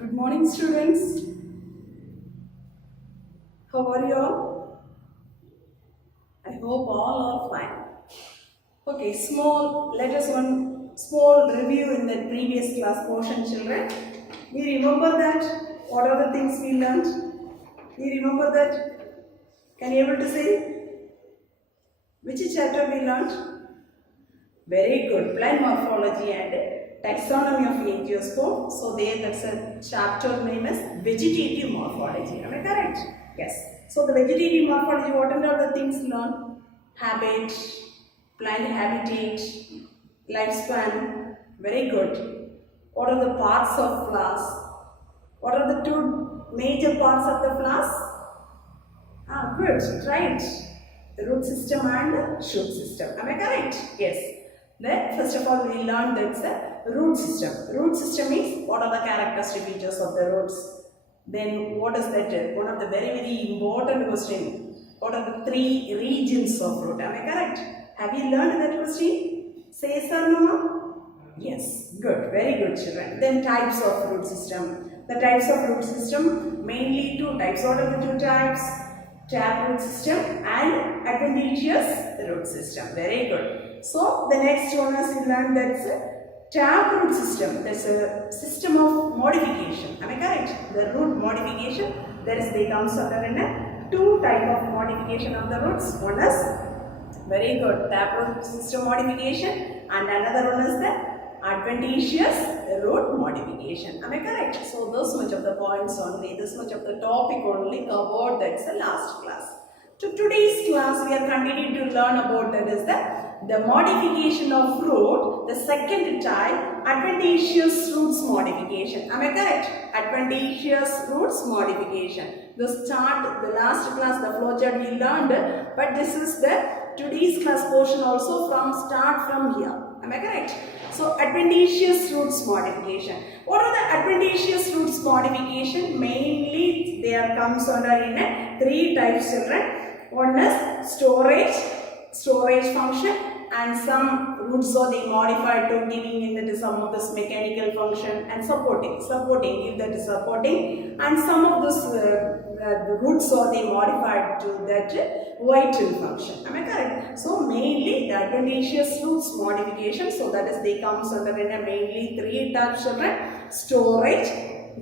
Good morning, students. How are you all? I hope all are fine. Okay, let us one small review in the previous class portion, children. We remember that? What are the things we learned? We remember that? Can you able to say? Which chapter we learned? Very good. Plant morphology and taxonomy of angiosperm. So that's a chapter name is vegetative morphology. Am I correct? Yes. So the vegetative morphology, what are the things learned? Habit, plant habitat, lifespan. Very good. What are the parts of flowers? What are the two major parts of the flowers? Good. Right. The root system and shoot system. Am I correct? Yes. Then first of all we learned that's the root system. Root system means what are the characteristic features of the roots. Then what is that? One of the very important question. What are the three regions of root? Am I correct? Have you learned that question? Say yes or no? Yes. Good. Very good, children. Then types of root system. The types of root system, mainly two types. What are the two types? Tap root system and adventitious root system. Very good. So the next one is we learned that's a tap root system. That's a system of modification. Am I correct? The root modification. They comes under in a two type of modification of the roots. One is very good tap root system modification and another one is the adventitious root modification. Am I correct? So this much of the points only, this much of the topic only covered. That's the last class. To today's class we are continuing to learn about that is the modification of root, the second type, adventitious roots modification. Am I correct? Adventitious roots modification. The last class, the flowchart we learned, but this is the today's class portion also start from here. Am I correct? So adventitious roots modification. What are the adventitious roots modification? Mainly comes under in three types, children. One is storage function, and some roots are they modified to giving in some of this mechanical function and supporting if that is supporting, and some of those the roots are they modified to that vital function. Am I correct? So mainly the adventitious roots modification. So that is they comes under in a mainly three types, children. Storage,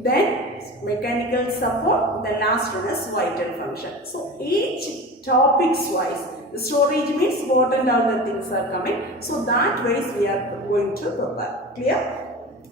then mechanical support, the last one is vital function. So each topics wise, the storage means what and all the things are coming. So that ways we are going to prepare. Clear?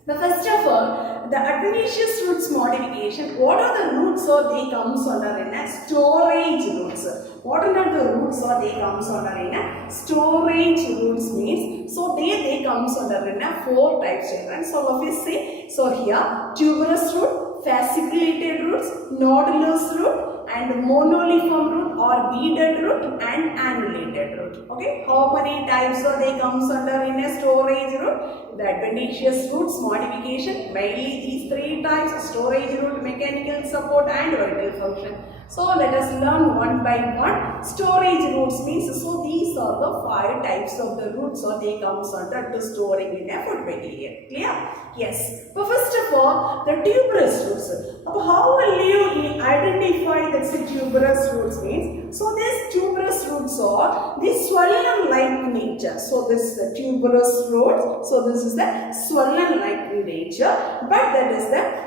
The first of all, the adventitious roots modification. What are the roots or they comes under in a storage roots? What are the roots or they comes under in a storage roots means? So they comes under in a four types, children. So if we say, so here tuberous root, fasciculated roots, nodulous root, and monoliform root or beaded root and annulated root. Okay, how many types are they comes under in a storage root? The adventitious roots modification, mainly these three types: storage root, mechanical support and vital function. So let us learn one by one. Storage roots means, so these are the five types of the roots or they comes under to storing in a food material. Clear? Yes. But first of all, the tuberous roots. How will you identify that the tuberous roots means? So these tuberous roots are the swollen like nature. So this is the tuberous roots. So this is the swollen like nature. But that is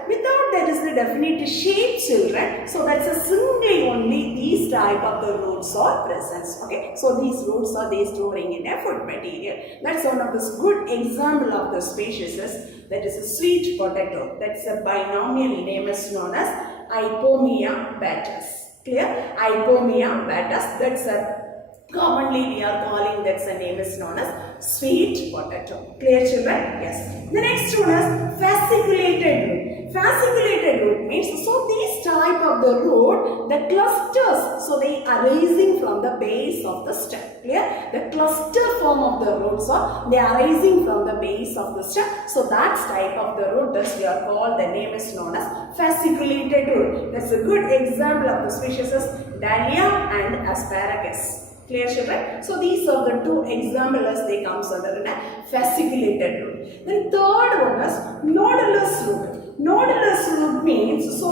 without that is the definite shape, children. So that's a singly only these type of the roots are present. Okay. So these roots are they storing in a food material. That's one of the good example of the species. That is a sweet potato. That's a binomial name is known as Ipomea batus. Clear? Ipomea batus. That's a commonly we are calling that's a name is known as sweet potato. Clear, children? Yes. The next one is fasciculated root. Fasciculated root means, so these type of the root, the clusters, so they are arising from the base of the stem. Clear? The cluster form of the roots are they are arising from the base of the stem. So that type of the root that we are called, the name is known as fasciculated root. That's a good example of the species as dahlia and asparagus. Clear, children? So these are the two examples they comes under a fasciculated root. Then third one is nodulous root. Nodulous root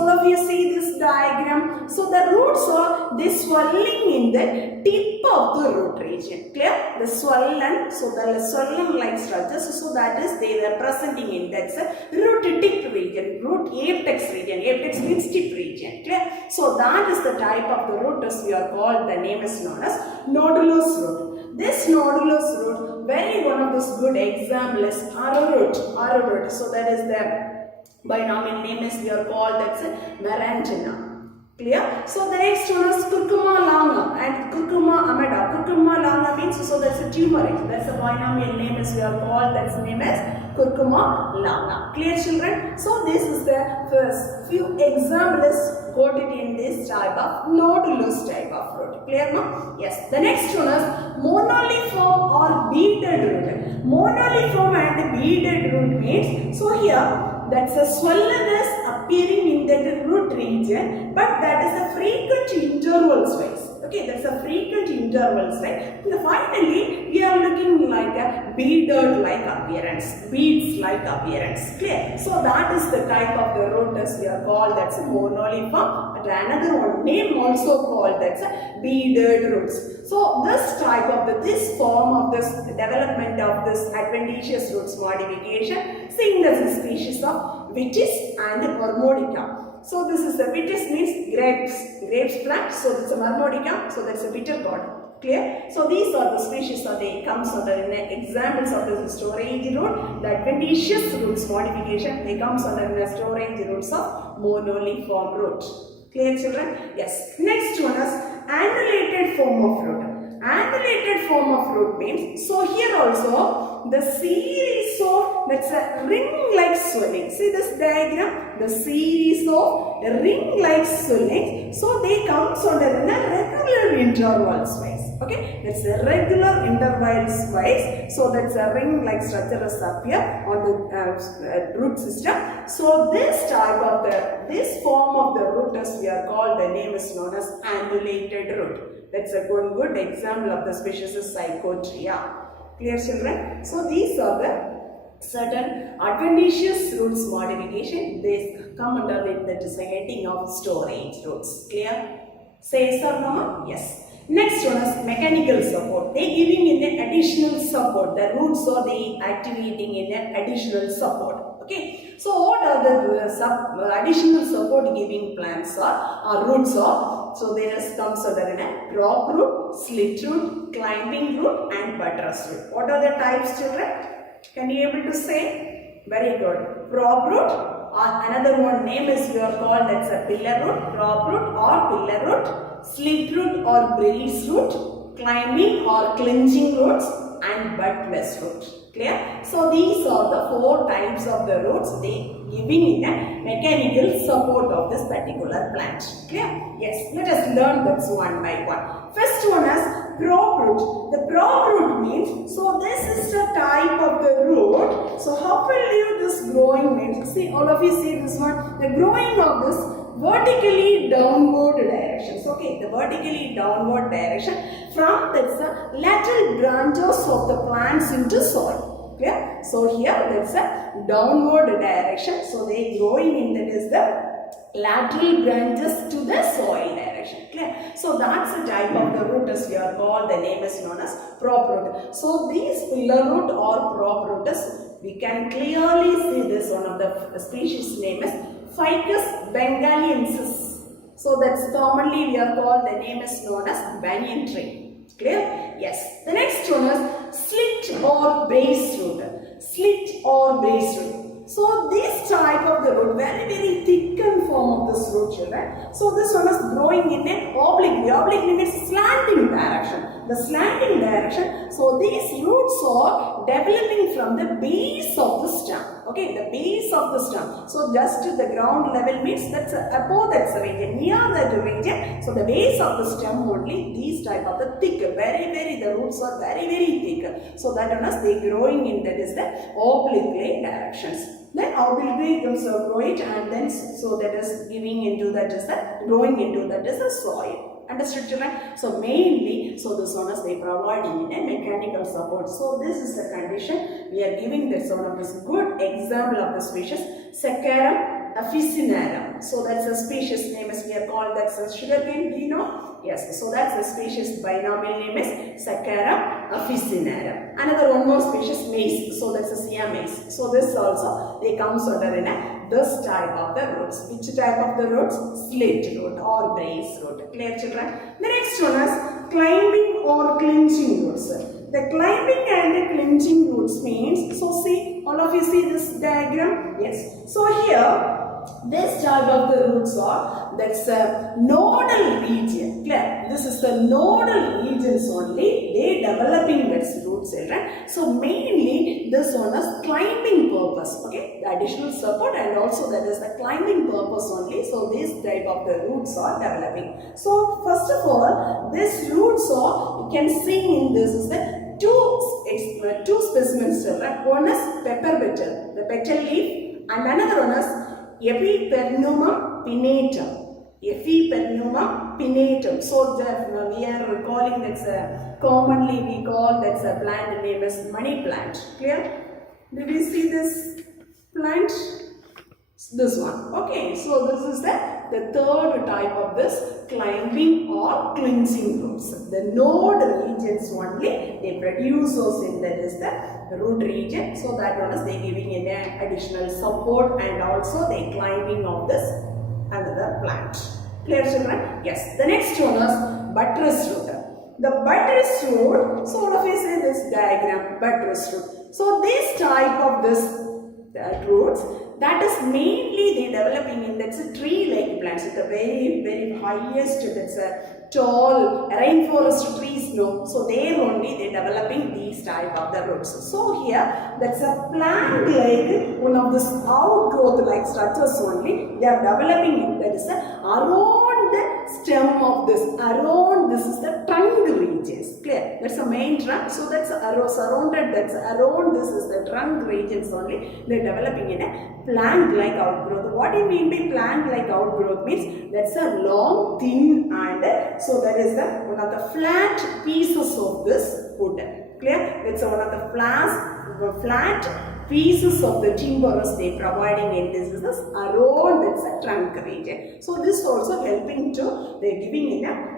all of you see this diagram. So the roots are this swelling in the tip of the root region. Clear? The swollen, so the swollen like structures, so that is they are presenting in that's a root tip region, root apex region. Apex means tip region. Clear? So that is the type of the root as we are called. The name is known as nodulous root. This nodulous root, very one of those good example is arrowroot. Arrowroot. So that is the binomial name is we are called that's a Marantina. Clear? So the next one is curcuma longa and curcuma amida. Curcuma longa means so that's a turmeric. That's a binomial name is we are called. That's the name is curcuma longa. Clear, children? So this is the first few examples quoted in this type of nodulous type of root. Clear now? Yes. The next one is monoliform or beaded root. Monoliform and beaded root means so here that's a swellenness appearing in that root region, but that is a frequent intervals wise. Okay, that's a frequent intervals, right? And finally, we are looking like a beaded like appearance, beads like appearance. Clear? So that is the type of the root as we are called. That's a monoliform. And another one name also called that's a beaded roots. So this type of this form of this development of this adventitious roots modification, seen as a species of vitis and Marmodica. So this is the vitis means grapes plant. So it's a Marmodica. So that's a bitter gourd. Clear? So these are the species that they comes under examples of the storage root. The adventitious roots modification they comes under the storage roots of monoliform root. Clear, children? Yes. Next one is annulated form of root. Annulated form of root means, so here also the series of that's a ring like swelling. See this diagram, the series of ring like swelling. So they comes under in a regular intervals wise. Okay, that's a regular intervals wise. So that's a ring like structure is appear on the root system. So this type of this form of the root as we are called, the name is known as annulated root. That's a good example of the species is Psychotria. Clear, children? So these are the certain adventitious roots modification. They come under the heading of storage roots. Clear? Say yes or no? Yes. Next one is mechanical support. They giving in an additional support. The roots are they activating in an additional support. Okay. So what are the additional support giving plants or roots are? So there comes under in a prop root, slit root, climbing root and buttress root. What are the types, children? Can you able to say? Very good. Prop root. Another one name is we are called that's a pillar root, prop root or pillar root, slit root or brace root, climbing or clinching roots and buttress root. Clear? So these are the four types of the roots they giving in a mechanical support of this particular plant. Clear? Yes. Let us learn this one by one. First one is prop root. The prop root means, so this is the type of the root. So how will you this growing means? See, all of you see this one. The growing of this vertically downward directions. Okay, the vertically downward direction from the lateral branches of the plants into soil. Clear? So here that's a downward direction. So they growing in that is the lateral branches to the soil direction. Clear? So that's the type of the root as we are called. The name is known as prop root. So these pillar root or prop root is, we can clearly see this one of the species name is Ficus bengaliensis. So that's commonly we are called, the name is known as banyan tree. Clear? Yes. The next one is slit or brace root. Slit or brace root. So this type of the root, very thickened form of this root, children. So this one is growing in an oblique. The oblique means slanting direction. The slanting direction. So these roots are developing from the base of the stem. Okay, the base of the stem. So just to the ground level means that's above that region, near that region. So the base of the stem only, these type of the thick, the roots are very thick. So that one is they growing in that is the oblique directions. Then oblique comes grow it and then so that is giving into that is the growing into that is the soil. Understood, children? So mainly, so this one is they providing a mechanical support. So this is the condition we are giving this one of this good example of the species Saccharum officinarum. So that's a species name as we are called, that's a sugarcane, do you know? Yes, so that's the species binomial name is Saccharum officinarum. Another one more species maize, so that's a Siam maize. So this also they comes under in this type of the roots. Which type of the roots? Slit root or brace root. Clear children? The next one is climbing or clinching roots. The climbing and clinching roots means, so see, all of you see this diagram? Yes. So here, this type of the roots are, that's a nodal region. Clear? This is the nodal regions only. They developing its roots, children. So mainly this one is climbing purpose. Okay, the additional support and also that is the climbing purpose only. So this type of the roots are developing. So first of all, this roots are, you can see in this is the two specimens, children. One is pepper betel, the petal leaf, and another one is Epipernumum pinnatum. Epipernumum pinnatum. So we are calling that's commonly we call that's a plant name as money plant. Clear? Did you see this plant? This one. Okay. So this is the third type of this climbing or clinching roots. The node regions only they produce those in that is the root region. So that one is they giving in additional support and also they climbing of this another plant. Clear children? Yes. The next one is buttress root. The buttress root, so all of you say this diagram, buttress root. So this type of this roots, that is mainly they developing in that's a tree-like plants. It's a very highest, that's a tall rainforest trees, no. So there only they developing these type of the roots. So here that's a plant like one of this outgrowth like structures only they are developing. That is around the stem of this, around this is the trunk regions. Clear? That's the main trunk. So that's surrounded. That's around this is the trunk regions only they are developing in a plant-like outgrowth. What do you mean by plant-like outgrowth? Means that's a long, thin, and so that is the one of the flat pieces of this wood. Clear? It's one of the flat pieces of the timbers they providing in this business around its trunk region. So this also helping to they giving in a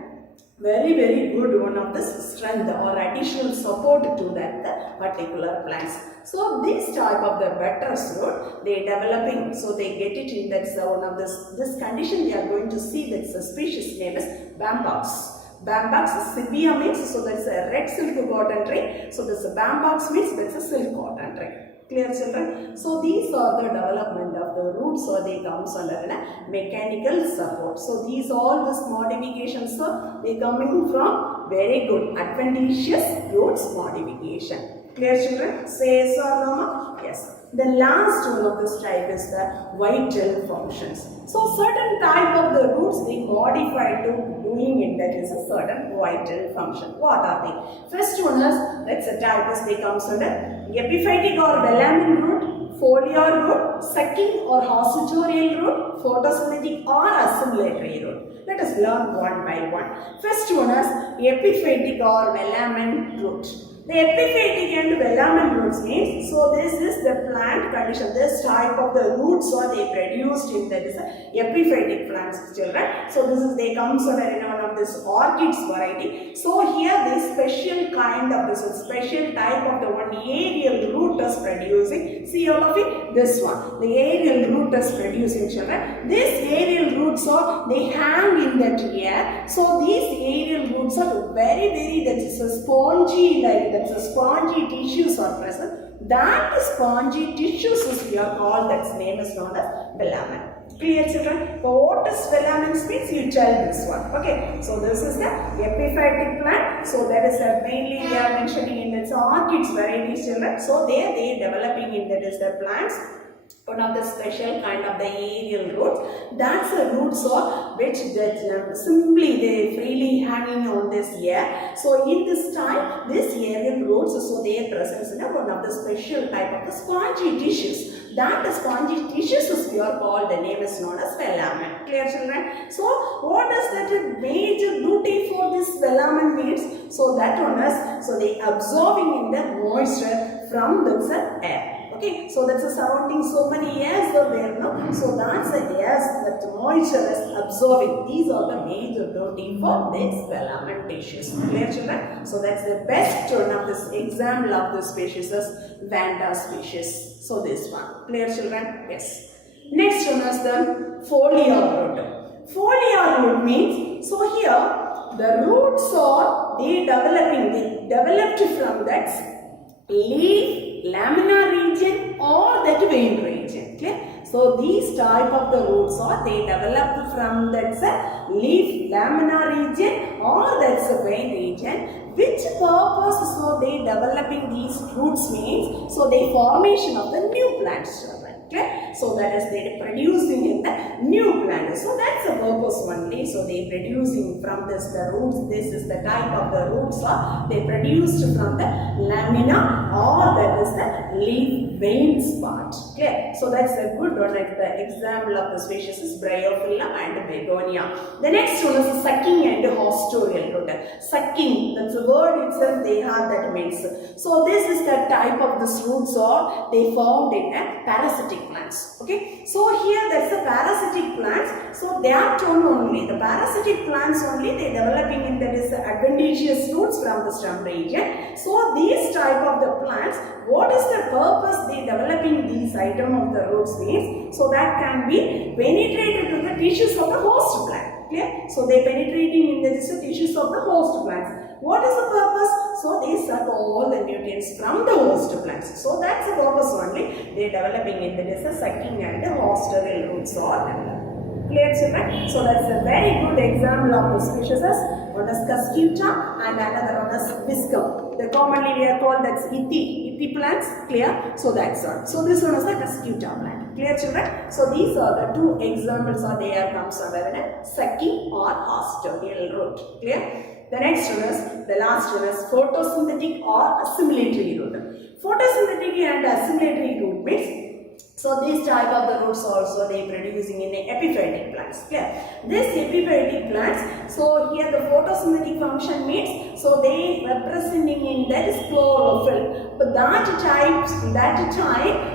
very good one of this strength or additional support to that particular plants. So this type of the buttress root they developing, so they get it in that's one of this condition we are going to see. That's a species name is bambox. Bambox sepia means, so that's a red silk cotton tree. So this bambox means that's a silk cotton tree. Clear children? So these are the development of the roots, so they comes under a mechanical support. So these all this modifications, so they coming from very good adventitious roots modification. Clear children? Say yes or no? Yes. The last one of this type is the vital functions. So certain type of the roots they modify to doing it, that is a certain vital function. What are they? First one is that's a type is they comes under epiphytic or velamen root, foliar root, sucking or hostitorial root, photosynthetic or assimilatory root. Let us learn one by one. First one is epiphytic or velamen root. The epiphytic and velamen roots means, so this is the plant condition, this type of the roots are they produced in that is epiphytic plants, children. So this is they comes under in one of this orchids variety. So here this special kind of this special type of the one aerial root is producing. See all of it, this one, the aerial root is producing, children. This aerial roots are they hang in that air. So these aerial roots are very that is a spongy like that. So spongy tissues are present. That spongy tissues is we are called, that's name is known as velamen. Clear children? So what is velamen means? You tell this one. Okay. So this is the epiphytic plant. So that is mainly we are mentioning in the orchids varieties, children. So they developing in that is the plants. One of the special kind of the aerial roots. That's the roots of which that simply they freely hanging on this air. So in this type, this aerial roots, so they present in one of the special type of the spongy tissues. That spongy tissues is we are called, the name is known as velamen. Clear children? So what is that major duty for this velamen means? So that one is, so they absorbing in the moisture from the air. Okay, so that's a surrounding so many airs are there, no? So that's the airs that moisture is absorbing. These are the major protein for this filament tissues. Clear, children? So that's the best one of this example of this species is Vanda species. So this one. Clear, children? Yes. Next one is the foliar root. Foliar root means, so here the roots are they developed from that leaf, laminar region or that vein region. Clear? So these type of the roots are they developed from that leaf, laminar region or that's vein region. Which purpose so they developing these roots means, so they formation of the new plants. Okay? So that is they producing in the new plant. So that's the purpose only. So they producing from this the roots. This is the type of the roots are they produced from the lamina or that is the leaf veins part. Okay? So that's a good one. Like the example of the species is Bryophylla and Begonia. The next one is sucking and hostorial root. Sucking, that's the word itself they have that means. So this is the type of this roots are they found in a parasitic plants. Okay, so here that's the parasitic plants. So that one only, the parasitic plants only they developing in that is the adventitious roots from the stem region. So these type of the plants, what is the purpose they developing these item of the roots means? So that can be penetrated to the tissues of the host plant. Clear? So they penetrating in the tissues of the host plants. What is the purpose? So they suck all the nutrients from the host plants. So that's the purpose only. They developing in the sucking and the hostorial roots are developed. Clear, children? So that's a very good example of the species. One is Cuscuta and another one is Viscum. The commonly we are called that's Ithi plants. Clear? So that's all. So this one is the Cuscuta plant. Clear, children? So these are the two examples are there comes under a sucking or hostorial root. Clear? The next one is, the last one is photosynthetic or assimilatory root. Photosynthetic and assimilatory root means, so this type of the roots also they producing in the epiphytic plants. Clear? This epiphytic plants, so here the photosynthetic function means, so they representing in that is chlorophyll. But that time,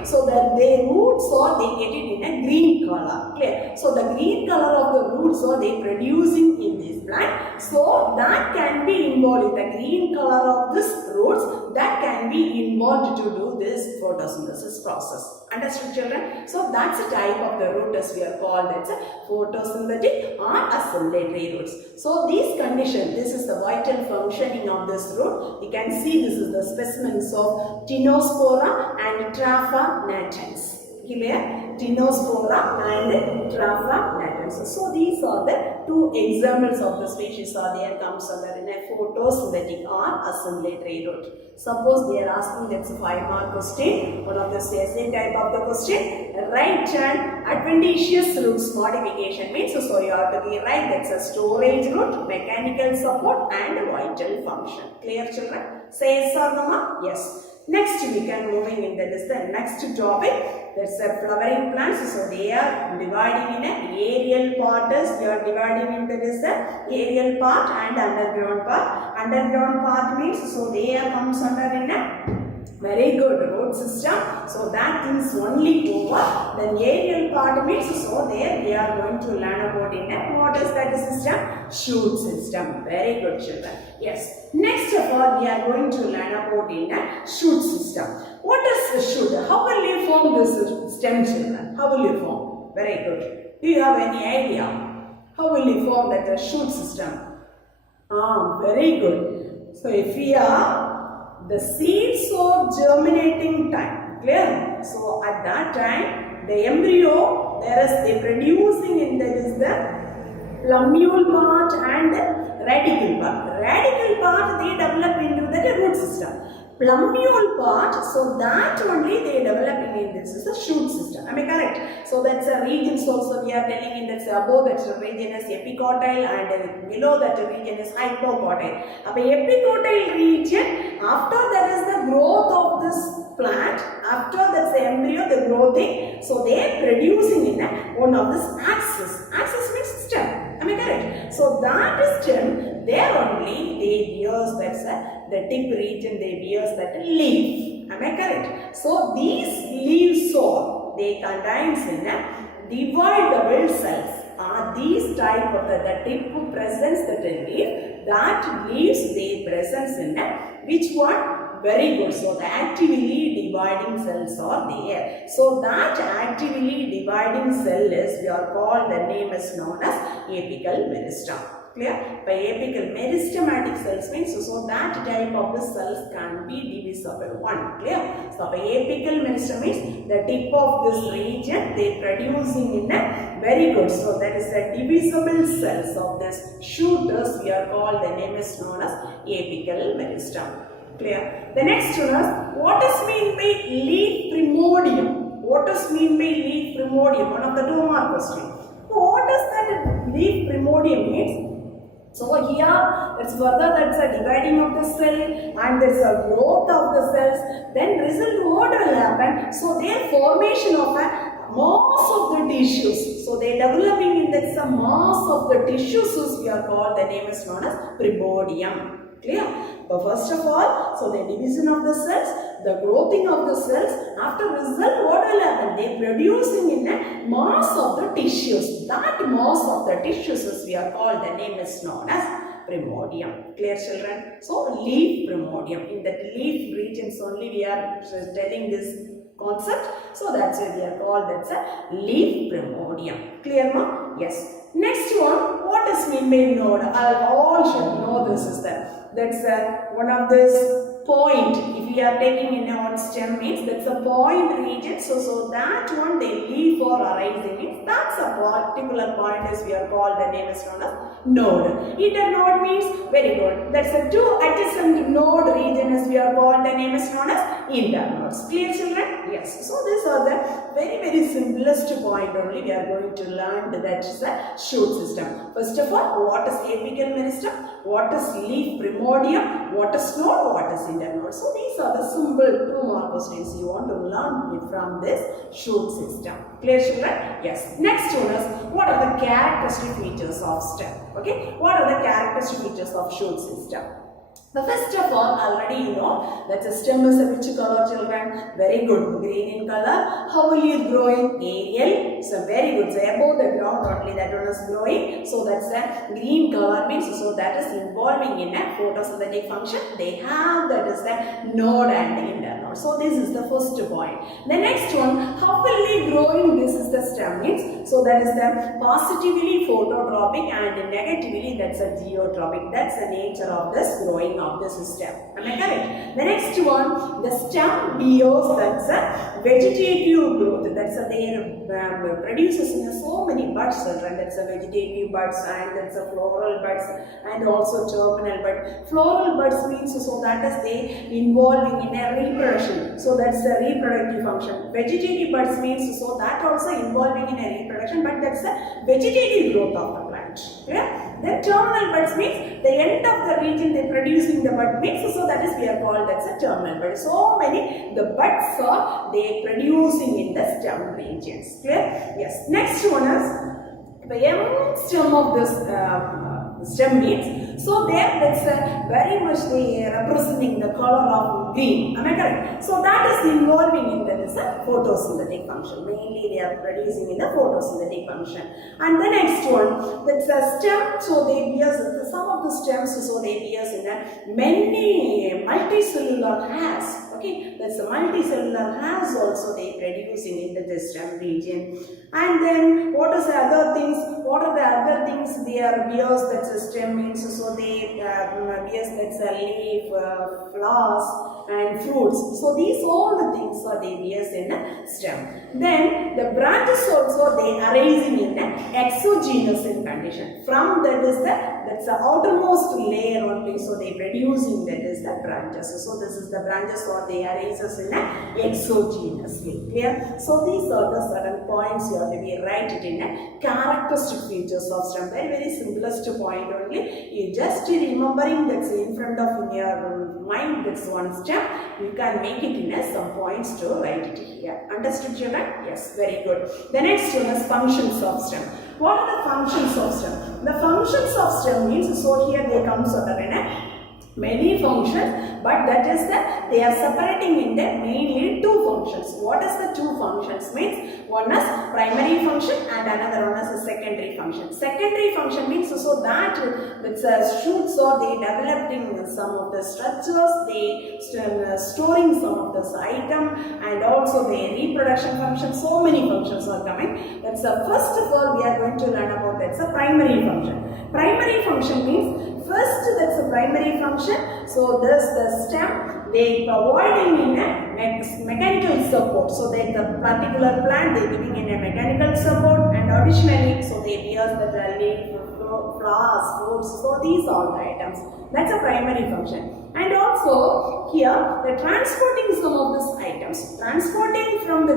so that their roots or they get it in a green color. Clear? So the green color of the roots are they producing in this plant. So that can be involved in the green color of this roots that can be involved to do this photosynthesis process. Understood, children? So that's the type of the root as we are called as photosynthetic or assimilatory roots. So these conditions, this is the vital functioning of this root. You can see this is the specimens of Tinospora and Trapha natans. Clear? Tinospora and Trapha natans. So these are the two examples of the species are there comes under in a photosynthetic or assimilatory root. Suppose they are asking that's a 5-mark question. One of the essay type of the question. Right hand adventitious roots modification means so you have to be right. That's a storage root, mechanical support and vital function. Clear, children? Say yes or no? Yes. Next we can moving in that is the next topic. That's a flowering plants. So they are dividing in a aerial parts. They are dividing in that is the aerial part and underground part. Underground part means so they are comes under in a very good root system. So that is only over. Then aerial part means so there we are going to learn about in a what is that system? Shoot system. Very good, children. Yes. Next of all we are going to learn about in a shoot system. What is the shoot? How will you form this stem, children? How will you form? Very good. Do you have any idea? How will you form that shoot system? Very good. So if we are the seeds of germinating time. Clear? So at that time the embryo there is the producing in that is the plumule part and radicle part. Radicle part they develop into the root system. Plumule part, so that only they developing in this is a shoot system. Am I correct? So that's a regions also we are telling in that's above that region is epicotyle and below that region is hypocotyle. Now epicotyle region, after that is the growth of this plant, after that's the embryo, the growthing, so they are producing in one of this axis. Axis means stem. Am I correct? So that stem, there only they bears that's the tip region, they bears that leaf. Am I correct? So these leaf soil, they contains in a dividable cells. These type of the tip presents the leaf, that leaves they presence in a which one? Very good. So the actively dividing cells are there. So that actively dividing cell is, we are called, the name is known as apical meristem. Clear? By apical meristematic cells means, so that type of the cells can be divisible. One. Clear? So by apical meristem means the tip of this region they producing in a very good. So that is the divisible cells of this shooters, we are called, the name is known as apical meristem. Clear? The next one is, what is mean by leaf primordium? What is mean by leaf primordium? One of the 2 mark question. So what does that leaf primordium means? So here it's further that's a dividing of the cell and there's a growth of the cells. Then result what will happen? So their formation of a mass of the tissues. So they developing in that some mass of the tissues we are called, the name is known as primordium. Clear? But first of all, so the division of the cells, the growthing of the cells, after result what will happen? They producing in a mass of the tissues. That mass of the tissues we are called, the name is known as primordium. Clear, children? So leaf primordium. In that leaf regions only we are telling this concept. So that's why we are called, that's a leaf primordium. Clear, ma? Yes. Next one, what is mean by node? All should know this is that. That's one of this point. If we are taking in our stem means that's a point region. So that one they leaf or arising means that's a particular point is we are called, the name is known as node. Internode means very good. That's a 2 adjacent node region is we are called, the name is known as internodes. Clear, children? Yes. So these are the very simplest point only we are going to learn, that is the shoot system. First of all, what is apical meristem? What is leaf primordium? What is node? What is internode? So these are the simple 2 mark questions you want to learn from this shoot system. Clear, children? Yes. Next one is, what are the characteristic features of stem? Okay. What are the characteristic features of shoot system? The first of all, already you know that the stem is a which color, children? Very good, green in color. How will it growing? Aerial. So very good. So above the ground only that one is growing. So that's a green color means, so that is involving in a photosynthetic function. They have that is the node and the internode. So this is the first point. The next one, how will it growing? This is the stem means. So that is the positively phototropic and negatively that's a geotropic. That's the nature of this growing of the system. Am I correct? The next one, the stem bears, that's a vegetative growth. That's a they produces in so many buds, children. That's a vegetative buds and that's a floral buds and also terminal bud. Floral buds means so that is they involving in a reproduction. So that's a reproductive function. Vegetative buds means so that also involving in a reproduction, but that's a vegetative growth of the plant. Yeah? Then terminal buds means the end of the region they producing the bud means, so that is we are called that's a terminal bud. So many the buds are they producing in the stem regions. Clear? Yes. Next one is the young stem of this stem means. So there that's very much they representing the color of green. Am I correct? So that is involving in that is a photosynthetic function. Mainly they are producing in the photosynthetic function. And the next one, that's a stem. So they bears some of the stems. So they bears in a many multicellular hairs. Okay, that's a multicellular hairs also they producing in the stem region. And then what is the other things? What are the other things they are bears? That's a stem means. So they bears that's a leaf, flowers and fruits. So these all the things are they bears in a stem. Then the branches also they arising in an exogenous in condition. From that is that's the outermost layer only. So they producing that is the branches. So this is the branches or they arises in an exogenously. Clear? So these are the certain points you have to be write it in a characteristic features of stem. Very simplest point only. You just remembering that's in front of your mind that's one stem. You can make it in some points to write it here. Understood, children? Yes, very good. The next one is functions of stem. What are the functions of stem? The functions of stem means, so here they come sort of in a many functions, but that is that they are separating in the mainly two functions. What is the two functions means? One is primary function and another one is a secondary function. Secondary function means so that it's shoots or they developing some of the structures, they storing some of this item, and also the reproduction function. So many functions are coming. That's first of all we are going to learn about that's a primary function. Primary function means first, that's a primary function. So this the stem they providing in a mechanical support. So that the particular plant they giving in a mechanical support, and additionally so they bears the leaf, flowers, fruits. So these are the items. That's a primary function. And also here they transporting some of these items, transporting from the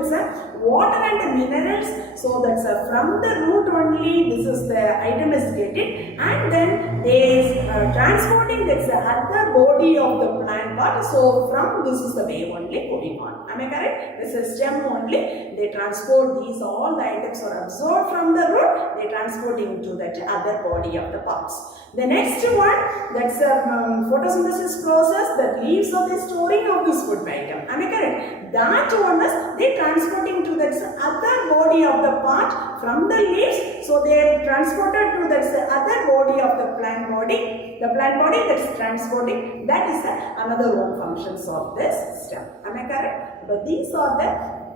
water and minerals. So that's from the root only this is the item is getting, and then they transporting that's the other body of the plant part. So from this is the way only going on. Am I correct? This is stem only. They transport these all the items are absorbed from the root. They transporting to that other body of the parts. The next one that's photosynthesis process. The leaves of the storing of this food item. Am I correct? That one is they transporting to that other body of the part from the leaves. So they are transported to that other body of the plant body. The plant body that is transporting, that is another one functions of this stem. Am I correct? But these are the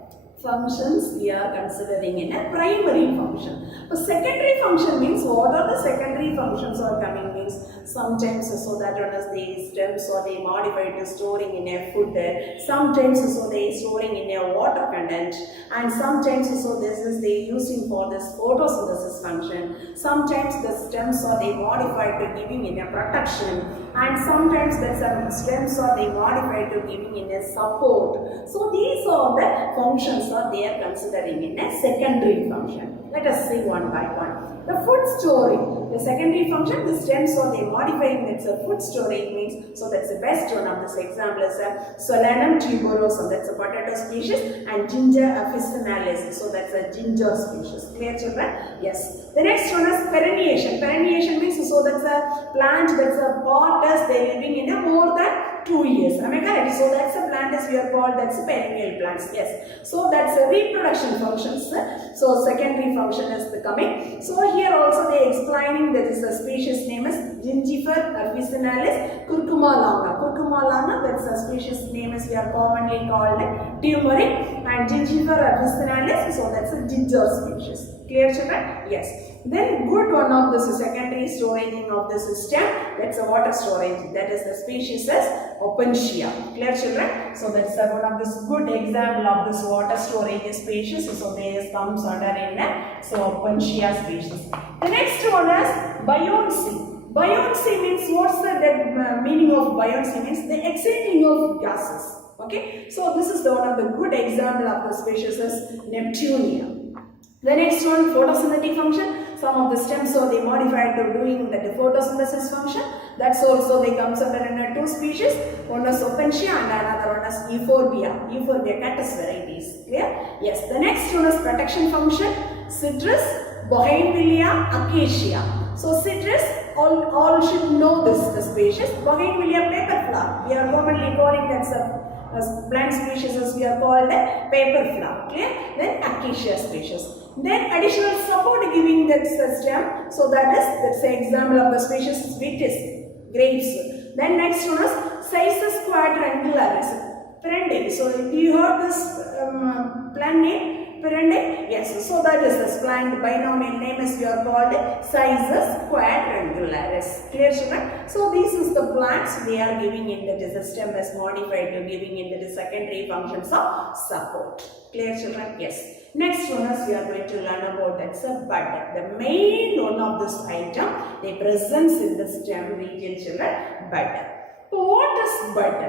functions we are considering in a primary function. But secondary function means what are the secondary functions are coming means sometimes so that one is the stems or they modify to storing in a food, sometimes so they storing in a water content, and sometimes so this is they using for this photosynthesis function, sometimes the stems are they modified to giving in a protection, and sometimes the stems are they modified to giving in a support. So these are the functions are they are considering in a secondary function. Let us see one by one. The food storing, the secondary function, the stems are they modifying that's a food storing means, so that's the best one of this example is a Solanum tuberosum, that's a potato species, and Ginger officinalis, so that's a ginger species. Clear children? Yes. The next one is perenniation. Perenniation means so that's a plant that's a pot as they living in a more than 2 years. Am I correct? So that's a plant as we are called that's a perennial plants. Yes. So that's a reproduction functions. So secondary function is the coming. So here also they explaining that is a species name is Gingifer officinalis curcuma longa. Curcuma longa that's a species name is we are commonly called turmeric, and Gingifer officinalis so that's a ginger species. Clear children? Yes. Then good one of this secondary storage of the system, that's a water storage, that is the species is Opuntia. Clear children? So that's one of this good example of this water storage species. So this comes under in so Opuntia species. The next one is buoyancy. Buoyancy means what's the meaning of buoyancy means the exciting of gases. Okay, so this is the one of the good example of the species is Neptunia. The next one, photosynthetic function. Some of the stems so they modified to doing the photosynthesis function. That's also they comes under in two species. One is Opuntia and another one is Euphorbia. Euphorbia cactus varieties. Clear? Yes. The next one is protection function. Citrus, Bougainvillea, Acacia. So citrus, all should know this species. Bougainvillea paper flower. We are commonly calling that plant species as we are called a paper flower. Clear? Then acacia species. Then additional support giving that stem. So that's the example of the species vitis, grapes. Then next one is Cissus quadrangularis, Perende. So you heard this plant name? Perende? Yes. So that is this plant binomial name is we are called Cissus quadrangularis. Clear children? So this is the plants we are giving in the stem is modified to giving in the secondary functions of support. Clear children? Yes. Next one is we are going to learn about that's a bud. The main one of this item they presents in the stem region children, bud. So what is bud?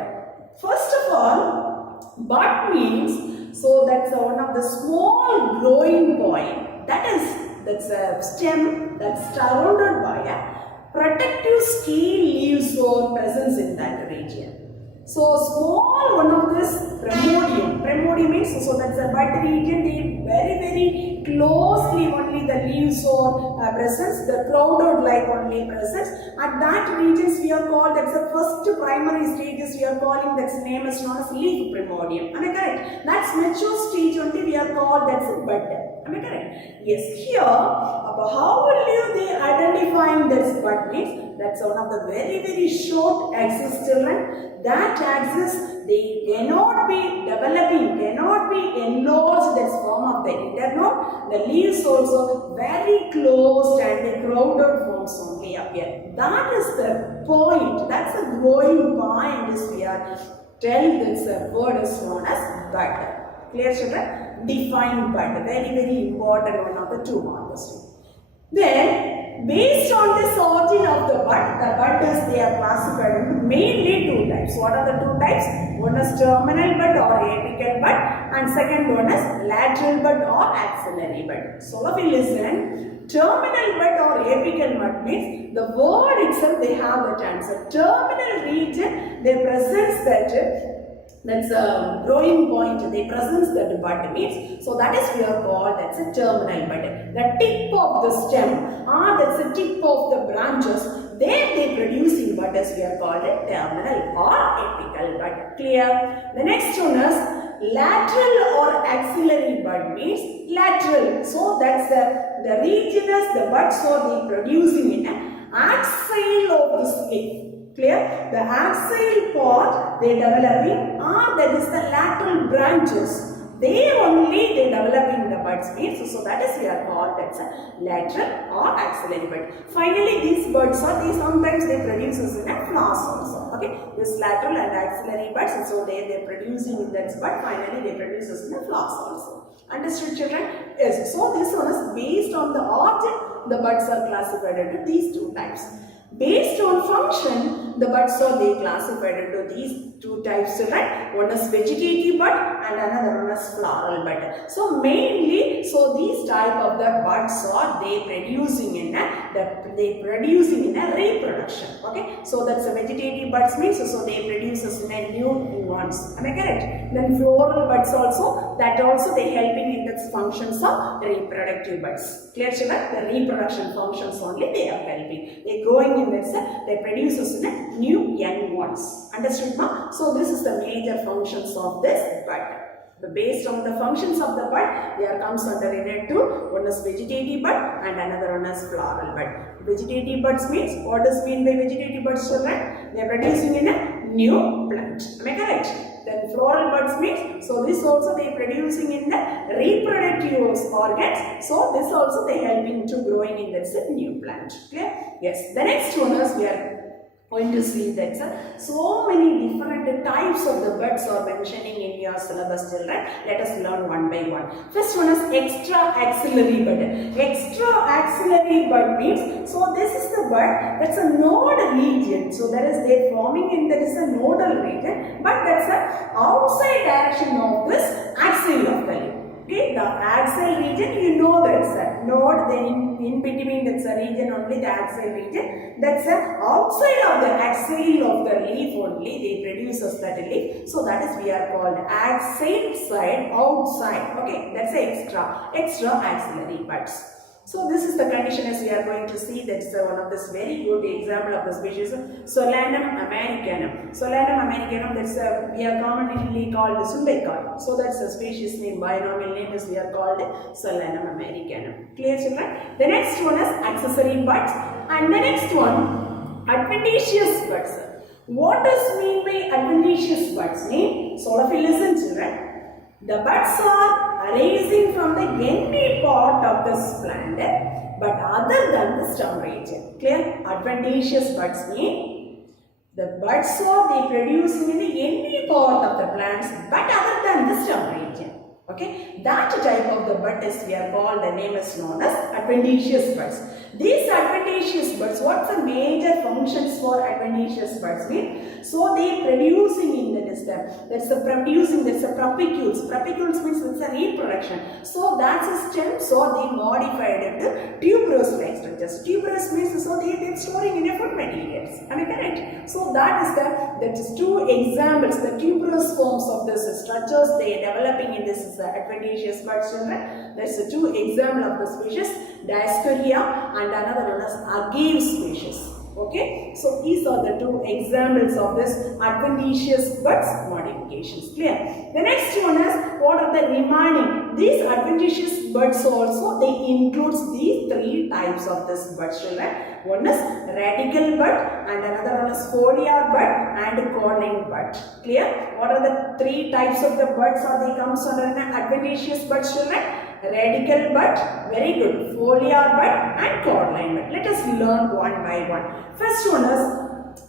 First of all, bud means so that's one of the small growing point that's a stem that's surrounded by a protective scale leaves or presence in that region. So small one of this primordium. Primordium means so that's a bud region. They very closely only the leaves or presents, the crowded like only presents. At that regions we are called, that's the first primary stages we are calling, that's name is known as leaf primordium. Am I correct? That's mature stage only we are called, that's a bud. Am I correct? Yes. Here, how will you they identifying this bud means? That's one of the very short axis, children. That axis they cannot be developing, cannot be enlarged. That's form of the internode. The leaves also very closed and the crowded forms only appear. That is the point. That's the growing point. Is we are tell this word is known as bud. Clear, children? Define bud. Very important one of the 2 markers. Then, based on this origin of the bud is they are classified into mainly 2 types. What are the 2 types? One is terminal bud or apical bud, and second one is lateral bud or axillary bud. So, if you listen, terminal bud or apical bud means the word itself they have that answer. Terminal region they presents that's a growing point, they presents that bud means, so that is we are called, that's a terminal bud. The tip of the stem or that's the tip of the branches, they producing bud as we are called a terminal or apical bud. Clear? The next one is lateral or axillary bud means lateral. So that's the region as the buds are they producing in an axil of this leaf. Clear? The axial part they developing or that is the lateral branches. They only they developing the buds means, so that is we are called that's a lateral or axillary bud. Finally, these buds are they sometimes they produce in a flowers also. Okay, this lateral and axillary buds, so they producing in that bud. Finally, they produce in a flowers also. Understood, children? Yes. So this one is based on the origin. The buds are classified into these 2 types. Based on function, the buds are they classified into these 2 types, right? One is vegetative bud and another one is floral bud. So mainly, so these type of the buds are they producing in a reproduction. Okay, so that's a vegetative buds means so they produces in a new ones. Am I correct? Then floral buds also, that also they helping in the functions of reproductive buds. Clear, children? The reproduction functions only they are helping. They growing in this, they produces in a new young ones. Understood, ma? So this is the major functions of this bud. Based on the functions of the bud, there comes under in 2. One is vegetative bud and another one is floral bud. Vegetative buds means, what does mean by vegetative buds, children? They are producing in a new plant. Am I correct? Then floral buds means, so this also they producing in the reproductive organs. So this also they helping to growing in this new plant. Clear? Yes. The next one is we are going to see that so many different types of the buds are mentioning in your syllabus, children. Let us learn one by one. First one is extra axillary bud. Extra axillary bud means, so this is the bud that's a nodal region. So that is they forming in there is a nodal region, but that's the outside direction of this axil of the leaf. Okay, the axil region, you know that's a node, then in between that's a region only, the axil region. That's the outside of the axil of the leaf only, they produces that leaf. So that is we are called axil side, outside. Okay, that's extra axillary buds. So this is the condition as we are going to see. That's one of this very good example of the species Solanum americanum. Solanum americanum, that's we are commonly called Sundaikai. So that's the species name, binomial name is we are called Solanum americanum. Clear, children? The next one is accessory buds and the next one adventitious buds. What does mean by adventitious buds? Mean, so if you listen, children, the buds are arising from the any part of this plant, but other than the stem region. Clear? Adventitious buds mean the buds are they producing in the any part of the plants, but other than the stem region. Okay, that type of the bud is we are called, the name is known as adventitious buds. These adventitious buds, what's the major functions for adventitious buds mean? So they producing in the stem. That's the producing, that's the propagules. Propagules means it's a reproduction. So that's a stem, so they modified it to tuberous-like structures. Tuberous means so they're storing in a food materials. Am I correct? So that is 2 examples, the tuberous forms of this structures they are developing in this adventitious buds, children. That's the two example of the species, Dioscorea and another one is agave species. Okay, so these are the two examples of this adventitious buds modifications. Clear? The next one is what are the remaining? These adventitious buds also they includes these three types of this buds, children. One is radical bud and another one is foliar bud and corning bud. Clear? What are the three types of the buds are they comes under an adventitious buds, children? Radical bud, very good, foliar bud and cordline bud. Let us learn one by one. First one is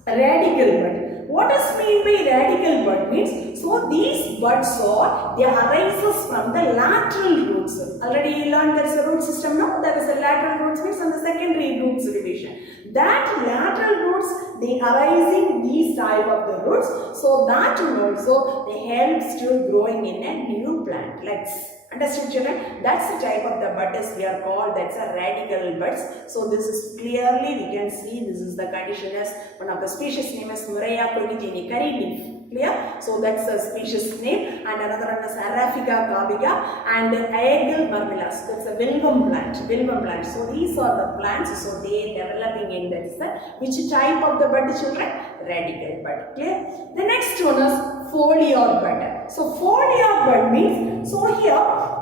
radical bud. What does mean by radical bud means? So these buds are, they arises from the lateral roots. Already you learned there is a root system, no? There is a lateral roots means and the secondary roots division. That lateral roots, they arising these type of the roots. So that one also, they helps to growing in a new plant. Let's understood, children? That's the type of the buds we are called, that's a radical buds. So this is clearly we can see this is the condition as one of the species name is Murraya protigene, curry leaf. Clear? So that's a species name and another one is Arafica cabiga and Aegle murmillus. That's a wilgum plant. Wilgum plant. So these are the plants. So they developing in this. Which type of the bud, children? Radical bud. Clear? The next one is foliar bud. So foliar bud means, so here,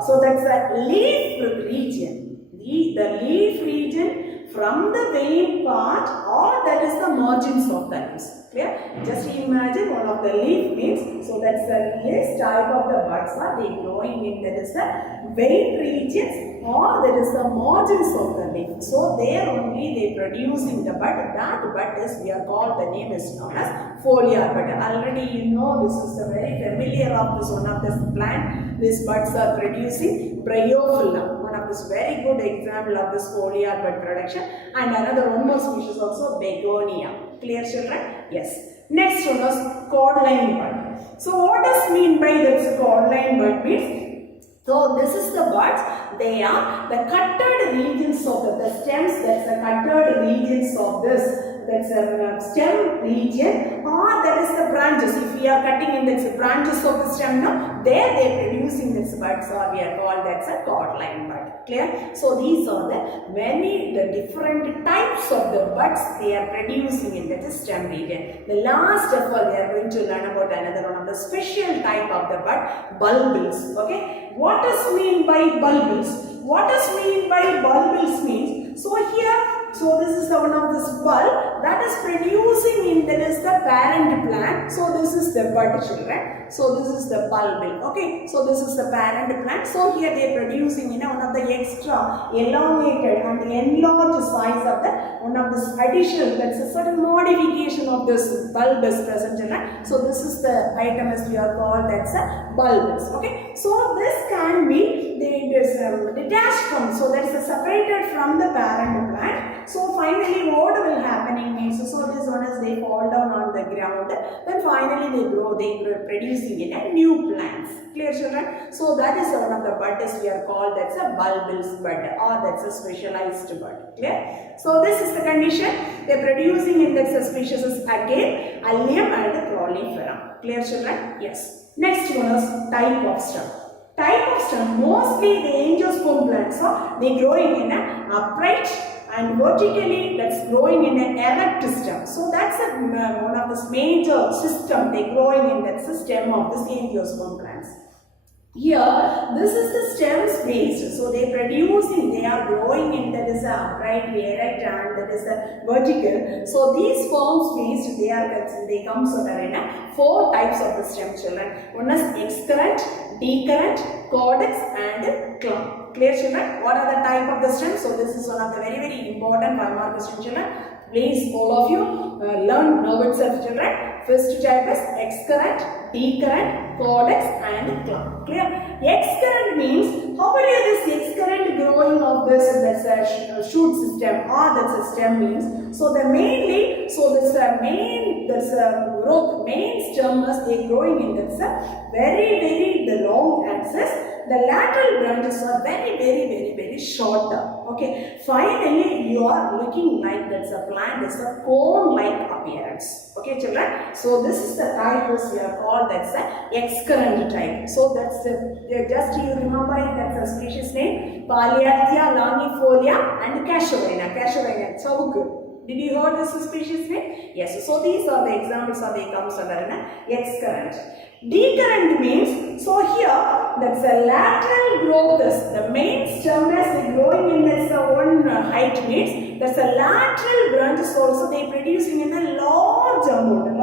so that's a leaf region. The leaf region from the vein part or that is the margins of the leaves. Clear? Just imagine one of the leaf means, so that's the this type of the buds are they growing in that is the vein regions or that is the margins of the leaf. So there only they producing the bud. That bud is we are called, the name is known as foliar bud. Already you know this is the very familiar of this one of this plant. These buds are producing bryophylla. One of this very good example of this foliar bud production and another one more species also begonia. Clear, children? Yes. Next one is cordline bud. So what does mean by this cordline bud means? So this is the buds. They are the cutted regions of the stems. That's the cutted regions of this. That's a stem region or that is the branches. If we are cutting in the branches of the stem, no, there they are producing this buds or we are called that's a cordline bud. Clear? So these are the different types of the buds they are producing in the stem region. The last of all we are going to learn about another one of the special type of the bud, bulbils. Okay? What does mean by bulbils? What does mean by bulbils means? So here, so this is the one of this bulb that is producing in that is the parent plant. So this is the bud, children. So this is the bulbil. Okay. So this is the parent plant. So here they are producing one of the extra elongated and enlarged size of the one of this additional, that's a certain modification of this bulb is present, children. So this is the item as we are called that's a bulbils. Okay. So this can be detached from, so that is separated from the parent plant. So finally what will happening means, so this one is they fall down on the ground, then finally they grow producing in a new plants. Clear, children? So that is one of the buds we are called that's a bulbils bud or that's a specialized bud. Clear? So this is the condition they are producing in that species is again allium and proliferum. Clear, children? Yes. Next one is type of stem. Type of stem, mostly the angiosperm plants are they growing in an upright and vertically that's growing in an erect stem. So that's one of the major system they growing in that system of this angiosperm plants. Here, this is the stem space. So they producing, they are growing in that is a upright, erect and that is a vertical. So these forms based, they come sort of in a 4 types of the stem, children. One is excurrent, decurrent, caudex and clump. Clear, children? What are the type of the stem? So this is one of the very important 5 mark question, children. Please all of you learn now itself, children. First type is excurrent, decurrent, caudex and clump. Clear? Excurrent means how will this excurrent growing of this that's a shoot system or that's a stem means. So the mainly, so this main growth main stem is they growing in that's a very the long axis the lateral branches are very shorter. Okay, finally you are looking like that's a plant is a cone-like appearance. Okay, children. So this is the type which we are called that's the excurrent type. So that's just you remember it, that's the species name Palliatia longifolia and Casuarina. Casuarina, Chauku. Did you hear this species name? Yes. So these are the examples of the comes under an excurrent. Decurrent means, so here that's a lateral growth. The main stem is growing in this one height means that's a lateral branches also they producing in a large amount.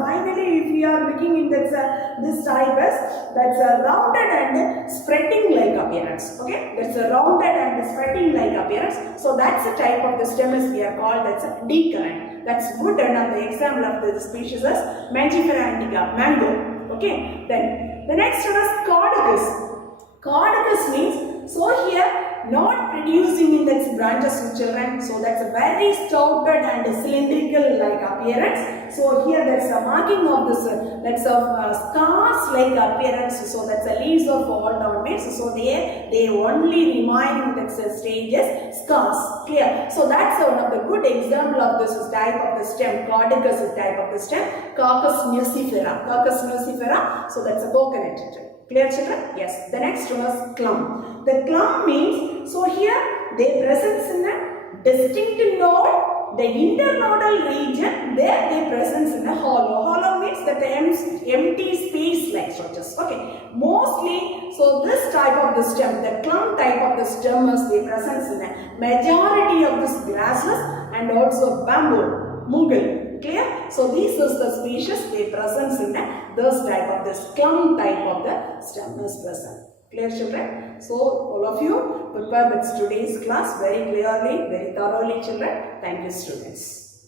Finally, if we are looking in this type as that's a rounded and spreading like appearance. Okay, that's a rounded and spreading like appearance. So that's the type of the stem is we are called that's a decurrent. That's good. And the example of the species is Mangifera indica, mango. Okay, then the next one is caudagus. Caudagus means, so here not producing in the branches with children, so that's a very stouted and cylindrical like appearance. So here that's a marking of this, that's a scars like appearance, so that's a leaves of fall down means, so they only remain in that stage as scars. Clear? So that's one of the good example of this type of the stem. Caudagus is type of the stem. Caucus nucifera. Caucus nucifera, so that's a coconut tree. Clear, children? Yes. The next one is clump. The clump means, so here they presence in a distinct node, the internodal region, there they presence in a hollow. Hollow means that the empty space like structures. Okay. Mostly, so this type of the stem, the clump type of the stem is they presence in a majority of this grasses and also bamboo, mughal. Clear? So these is the species they presence in this type of this clump type of the stem is present. Clear, children? So all of you prepare this today's class very clearly, very thoroughly, children. Thank you, students.